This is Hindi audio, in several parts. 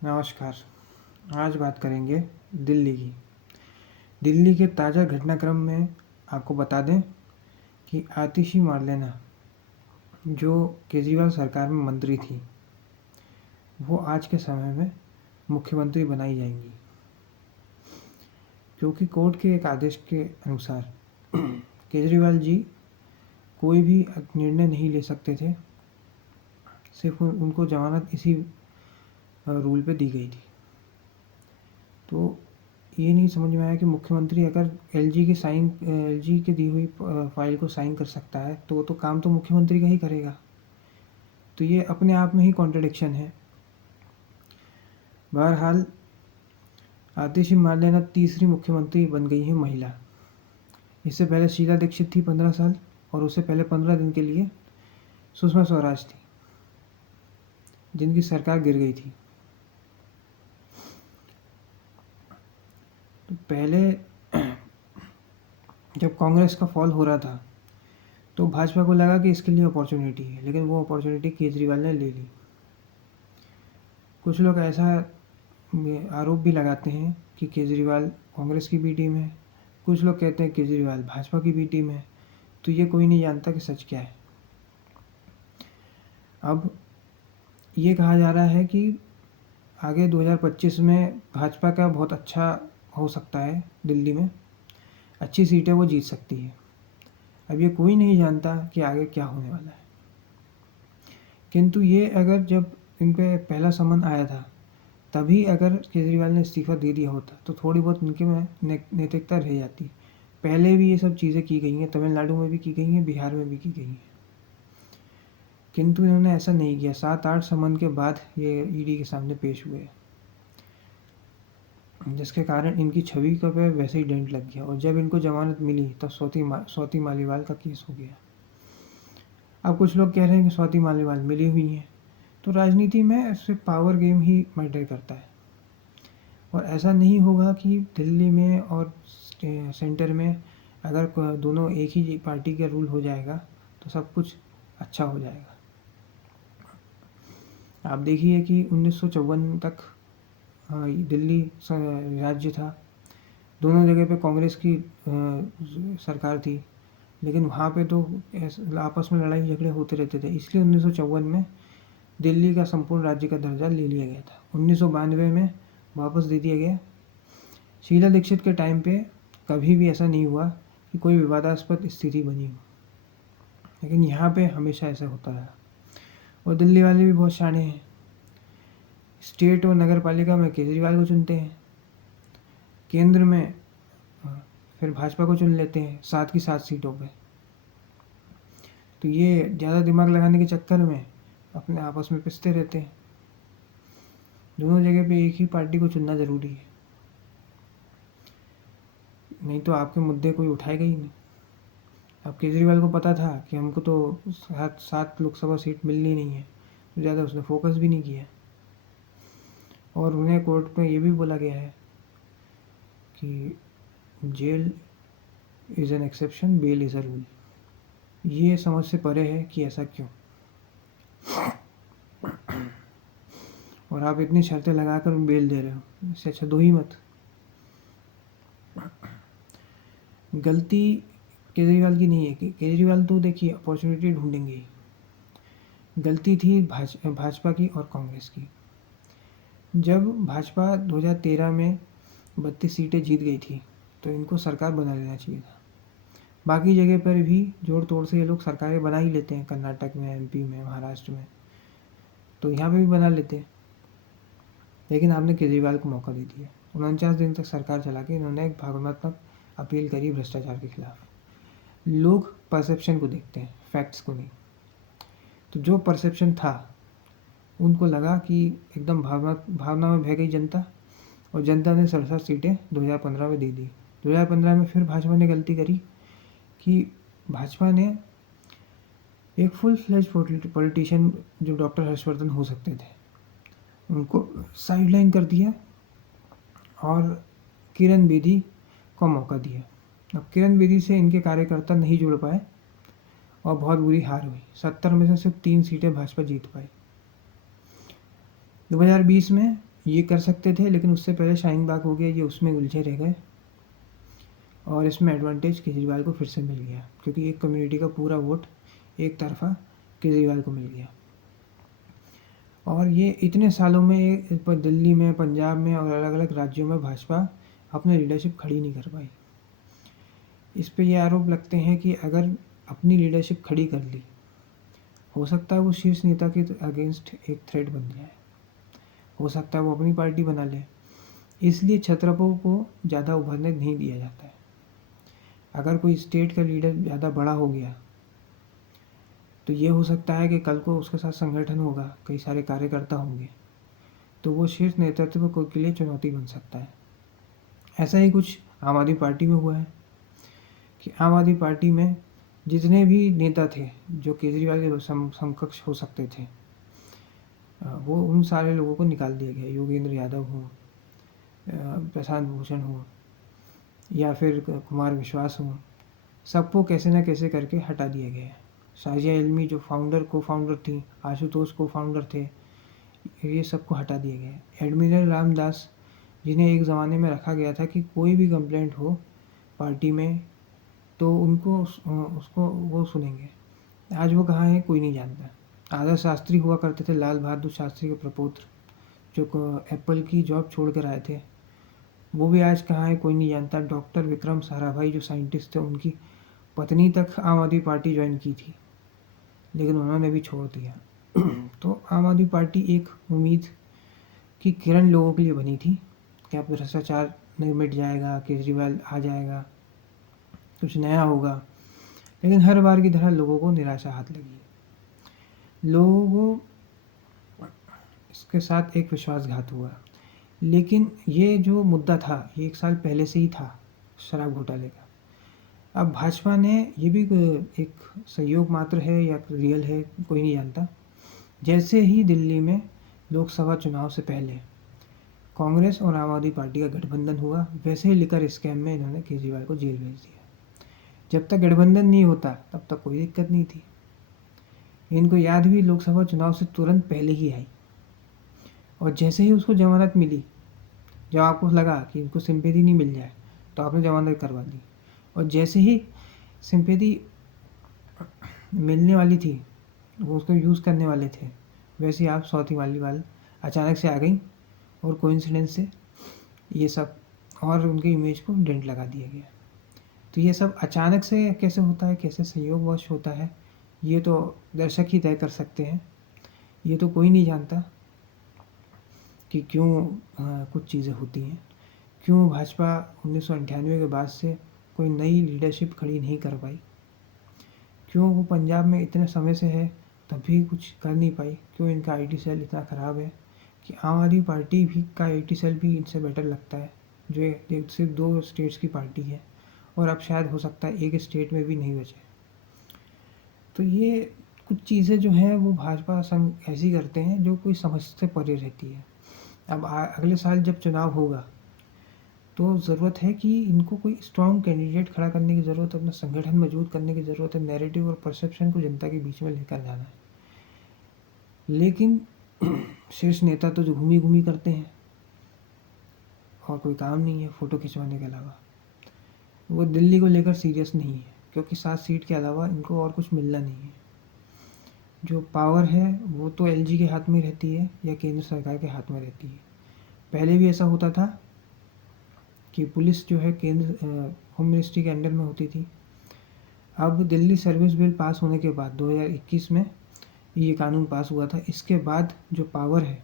नमस्कार। आज बात करेंगे दिल्ली की। दिल्ली के ताज़ा घटनाक्रम में आपको बता दें कि आतिशी मार्लेना, जो केजरीवाल सरकार में मंत्री थी, वो आज के समय में मुख्यमंत्री बनाई जाएंगी, क्योंकि कोर्ट के एक आदेश के अनुसार केजरीवाल जी कोई भी निर्णय नहीं ले सकते थे। सिर्फ उनको जमानत इसी रूल पे दी गई थी। तो ये नहीं समझ में आया कि मुख्यमंत्री अगर एलजी की दी हुई फाइल को साइन कर सकता है तो वो तो काम तो मुख्यमंत्री का ही करेगा। तो ये अपने आप में ही कॉन्ट्रडिक्शन है। बहरहाल आतिशी मार्लेना तीसरी मुख्यमंत्री बन गई है महिला। इससे पहले शीला दीक्षित थी 15 साल, और उससे पहले 15 दिन के लिए सुषमा स्वराज थी, जिनकी सरकार गिर गई थी। तो पहले जब कांग्रेस का फॉल हो रहा था तो भाजपा को लगा कि इसके लिए अपॉर्चुनिटी है, लेकिन वो अपॉर्चुनिटी केजरीवाल ने ले ली। कुछ लोग ऐसा आरोप भी लगाते हैं कि केजरीवाल कांग्रेस की बी टीम है, कुछ लोग कहते हैं केजरीवाल भाजपा की बी टीम है। तो ये कोई नहीं जानता कि सच क्या है। अब ये कहा जा रहा है कि आगे 2025 में भाजपा का बहुत अच्छा हो सकता है, दिल्ली में अच्छी सीटें वो जीत सकती है। अब ये कोई नहीं जानता कि आगे क्या होने वाला है, किंतु ये अगर जब इन पे पहला समन आया था तभी अगर केजरीवाल ने इस्तीफ़ा दे दिया होता तो थोड़ी बहुत इनके में नैतिकता रह जाती। पहले भी ये सब चीज़ें की गई हैं, तमिलनाडु में भी की गई हैं, बिहार में भी की गई हैं, किंतु इन्होंने ऐसा नहीं किया। 7-8 समन के बाद ये ईडी के सामने पेश हुए, जिसके कारण इनकी छवि का पे वैसे ही डेंट लग गया। और जब इनको जमानत मिली तब स्वाति मालीवाल का केस हो गया। अब कुछ लोग कह रहे हैं कि स्वाति मालीवाल मिली हुई हैं। तो राजनीति में सिर्फ पावर गेम ही मैटर करता है, और ऐसा नहीं होगा कि दिल्ली में और सेंटर में अगर दोनों एक ही पार्टी का रूल हो जाएगा तो सब कुछ अच्छा हो जाएगा। आप देखिए कि 1954 तक दिल्ली राज्य था, दोनों जगह पे कांग्रेस की सरकार थी, लेकिन वहाँ पे तो आपस में लड़ाई झगड़े होते रहते थे। इसलिए 1954 में दिल्ली का संपूर्ण राज्य का दर्जा ले लिया गया था। 1992 में वापस दे दिया गया। शीला दीक्षित के टाइम पे कभी भी ऐसा नहीं हुआ कि कोई विवादास्पद स्थिति बनी हो, लेकिन यहाँ पे हमेशा ऐसा होता रहा। और दिल्ली वाले भी बहुत शाणे हैं। स्टेट और नगर पालिका में केजरीवाल को चुनते हैं, केंद्र में फिर भाजपा को चुन लेते हैं 7 की 7 सीटों पे। तो ये ज़्यादा दिमाग लगाने के चक्कर में अपने आपस में पिसते रहते हैं। दोनों जगह पे एक ही पार्टी को चुनना ज़रूरी है, नहीं तो आपके मुद्दे कोई उठाएगा ही नहीं। अब केजरीवाल को पता था कि हमको तो 7 लोकसभा सीट मिलनी नहीं है, तो ज़्यादा उसने फोकस भी नहीं किया। और उन्हें कोर्ट में ये भी बोला गया है कि jail is an exception, bail is a rule. ये समझ से परे है कि ऐसा क्यों। और आप इतनी शर्तें लगाकर बेल दे रहे हो, इससे अच्छा दो ही मत। गलती केजरीवाल की नहीं है कि केजरीवाल तो देखिए अपॉर्चुनिटी ढूंढेंगे ही। गलती थी भाजपा की और कांग्रेस की। जब भाजपा 2013 में 32 सीटें जीत गई थी तो इनको सरकार बना लेना चाहिए था। बाकी जगह पर भी जोड़ तोड़ से ये लोग सरकारें बना ही लेते हैं, कर्नाटक में, एमपी में, महाराष्ट्र में, तो यहाँ पे भी बना लेते हैं। लेकिन आपने केजरीवाल को मौका दे दिया। 49 दिन तक सरकार चला के इन्होंने एक भावनात्मक अपील करी भ्रष्टाचार के खिलाफ। लोग परसेप्शन को देखते हैं, फैक्ट्स को नहीं। तो जो परसेप्शन था उनको लगा कि एकदम भावना में बह गई जनता, और जनता ने 67 सीटें 2015 में दे दी। 2015 में फिर भाजपा ने गलती करी कि भाजपा ने एक फुल फ्लेज पॉलिटिशियन जो डॉक्टर हर्षवर्धन हो सकते थे उनको साइडलाइन कर दिया और किरण बेदी को मौका दिया। अब किरण बेदी से इनके कार्यकर्ता नहीं जुड़ पाए और बहुत बुरी हार हुई। 70 में से सिर्फ 3 सीटें भाजपा जीत पाई। 2020 में ये कर सकते थे, लेकिन उससे पहले शाहीन बाग हो गया, ये उसमें उलझे रह गए और इसमें एडवांटेज केजरीवाल को फिर से मिल गया, क्योंकि एक कम्युनिटी का पूरा वोट एक तरफा केजरीवाल को मिल गया। और ये इतने सालों में दिल्ली में, पंजाब में और अलग अलग राज्यों में भाजपा अपनी लीडरशिप खड़ी नहीं कर पाई। इस पे ये आरोप लगते हैं कि अगर अपनी लीडरशिप खड़ी कर ली, हो सकता है वो शीर्ष नेता के अगेंस्ट एक थ्रेट बन जाए, हो सकता है वो अपनी पार्टी बना ले। इसलिए छत्रपों को ज़्यादा उभरने नहीं दिया जाता है। अगर कोई स्टेट का लीडर ज़्यादा बड़ा हो गया तो ये हो सकता है कि कल को उसके साथ संगठन होगा, कई सारे कार्यकर्ता होंगे, तो वो शीर्ष नेतृत्व को के लिए चुनौती बन सकता है। ऐसा ही कुछ आम आदमी पार्टी में हुआ है कि आम आदमी पार्टी में जितने भी नेता थे जो केजरीवाल के समकक्ष हो सकते थे, वो उन सारे लोगों को निकाल दिया गया। योगेंद्र यादव हो, प्रशांत भूषण हो, या फिर कुमार विश्वास हो, सबको कैसे ना कैसे करके हटा दिया गया है। शाजिया इल्मी जो को फाउंडर थी, आशुतोष को फाउंडर थे, ये सबको हटा दिया गया है। एडमिरल रामदास, जिन्हें एक ज़माने में रखा गया था कि कोई भी कंप्लेंट हो पार्टी में तो उनको उसको वो सुनेंगे, आज वो कहाँ है कोई नहीं जानता। आदर्श शास्त्री हुआ करते थे, लाल बहादुर शास्त्री के प्रपौत्र, जो एप्पल की जॉब छोड़ कर आए थे, वो भी आज कहाँ है कोई नहीं जानता। डॉक्टर विक्रम साराभाई जो साइंटिस्ट थे, उनकी पत्नी तक आम आदमी पार्टी ज्वाइन की थी, लेकिन उन्होंने भी छोड़ दिया। तो आम आदमी पार्टी एक उम्मीद की किरण लोगों के लिए बनी थी कि अब भ्रष्टाचार नहीं मिट जाएगा, केजरीवाल आ जाएगा, कुछ नया होगा। लेकिन हर बार की तरह लोगों को निराशा हाथ लगी। लोगों को इसके साथ एक विश्वासघात हुआ। लेकिन ये जो मुद्दा था, ये 1 साल पहले से ही था, शराब घोटाले का। अब भाजपा ने, ये भी एक सहयोग मात्र है या रियल है कोई नहीं जानता, जैसे ही दिल्ली में लोकसभा चुनाव से पहले कांग्रेस और आम आदमी पार्टी का गठबंधन हुआ, वैसे ही लिकर स्कैम में इन्होंने केजरीवाल को जेल भेज दिया। जब तक गठबंधन नहीं होता तब तक कोई दिक्कत नहीं थी। इनको याद भी लोकसभा चुनाव से तुरंत पहले ही आई, और जैसे ही उसको जमानत मिली, जब आपको लगा कि इनको सिंपैथी नहीं मिल जाए तो आपने जमानत करवा दी, और जैसे ही सिंपैथी मिलने वाली थी, वो उसको यूज़ करने वाले थे, वैसे ही आप सौती वाली अचानक से आ गई और कोइंसिडेंस से ये सब, और उनकी इमेज को डेंट लगा दिया गया। तो ये सब अचानक से कैसे होता है, कैसे संयोगवश होता है, ये तो दर्शक ही तय कर सकते हैं। ये तो कोई नहीं जानता कि क्यों कुछ चीज़ें होती हैं, क्यों भाजपा 1998 के बाद से कोई नई लीडरशिप खड़ी नहीं कर पाई, क्यों वो पंजाब में इतने समय से है तब भी कुछ कर नहीं पाई, क्यों इनका आईटी सेल इतना ख़राब है कि आम आदमी पार्टी भी का आईटी सेल भी इनसे बेटर लगता है, जो एक सिर्फ 2 स्टेट्स की पार्टी है, और अब शायद हो सकता है एक स्टेट में भी नहीं बचे। तो ये कुछ चीज़ें जो हैं वो भाजपा संघ ऐसी करते हैं जो कोई समझ से परे रहती है। अब अगले साल जब चुनाव होगा तो ज़रूरत है कि इनको कोई स्ट्रॉन्ग कैंडिडेट खड़ा करने की ज़रूरत है, अपना संगठन मजबूत करने की ज़रूरत है, नैरेटिव और परसेप्शन को जनता के बीच में लेकर जाना है। लेकिन शीर्ष नेता तो जो घूमी घूमी करते हैं और कोई काम नहीं है फ़ोटो खिंचवाने के अलावा, वो दिल्ली को लेकर सीरियस नहीं है, क्योंकि 7 सीट के अलावा इनको और कुछ मिलना नहीं है। जो पावर है वो तो एलजी के हाथ में रहती है या केंद्र सरकार के हाथ में रहती है। पहले भी ऐसा होता था कि पुलिस जो है केंद्र होम मिनिस्ट्री के अंडर में होती थी। अब दिल्ली सर्विस बिल पास होने के बाद 2021 में ये कानून पास हुआ था, इसके बाद जो पावर है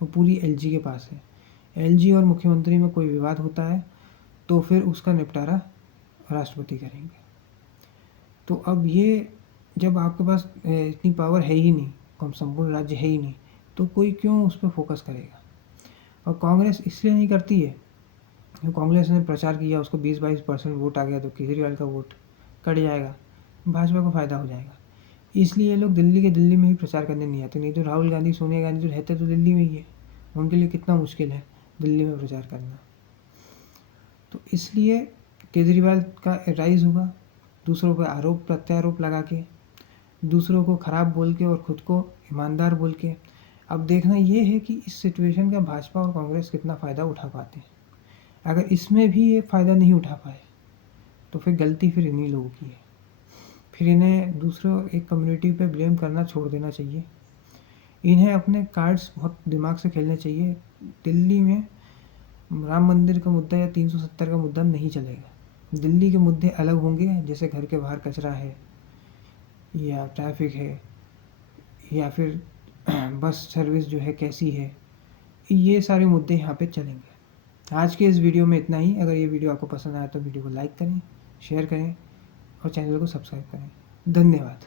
वो पूरी एलजी के पास है। एलजी और मुख्यमंत्री में कोई विवाद होता है तो फिर उसका निपटारा राष्ट्रपति करेंगे। तो अब ये जब आपके पास इतनी पावर है ही नहीं, कम संपूर्ण राज्य है ही नहीं, तो कोई क्यों उस पर फोकस करेगा। और कांग्रेस इसलिए नहीं करती है, कांग्रेस ने प्रचार किया, उसको 20-22% वोट आ गया तो केजरीवाल का वोट कट जाएगा, भाजपा को फ़ायदा हो जाएगा, इसलिए ये लोग दिल्ली में ही प्रचार करने नहीं आते। नहीं तो राहुल गांधी, सोनिया गांधी जो रहते तो दिल्ली में ही है, उनके लिए कितना मुश्किल है दिल्ली में प्रचार करना। तो इसलिए केजरीवाल का राइज हुआ, दूसरों पर आरोप प्रत्यारोप लगा के, दूसरों को ख़राब बोल के और ख़ुद को ईमानदार बोल के, अब देखना ये है कि इस सिचुएशन का भाजपा और कांग्रेस कितना फ़ायदा उठा पाते हैं। अगर इसमें भी ये फ़ायदा नहीं उठा पाए तो फिर गलती फिर इन्हीं लोगों की है। फिर इन्हें दूसरों एक कम्युनिटी पे ब्लेम करना छोड़ देना चाहिए। इन्हें अपने कार्ड्स बहुत दिमाग से खेलने चाहिए। दिल्ली में राम मंदिर का मुद्दा या 370 का मुद्दा नहीं चलेगा। दिल्ली के मुद्दे अलग होंगे, जैसे घर के बाहर कचरा है या ट्रैफिक है या फिर बस सर्विस जो है कैसी है, ये सारे मुद्दे यहाँ पे चलेंगे। आज के इस वीडियो में इतना ही। अगर ये वीडियो आपको पसंद आया तो वीडियो को लाइक करें, शेयर करें और चैनल को सब्सक्राइब करें। धन्यवाद।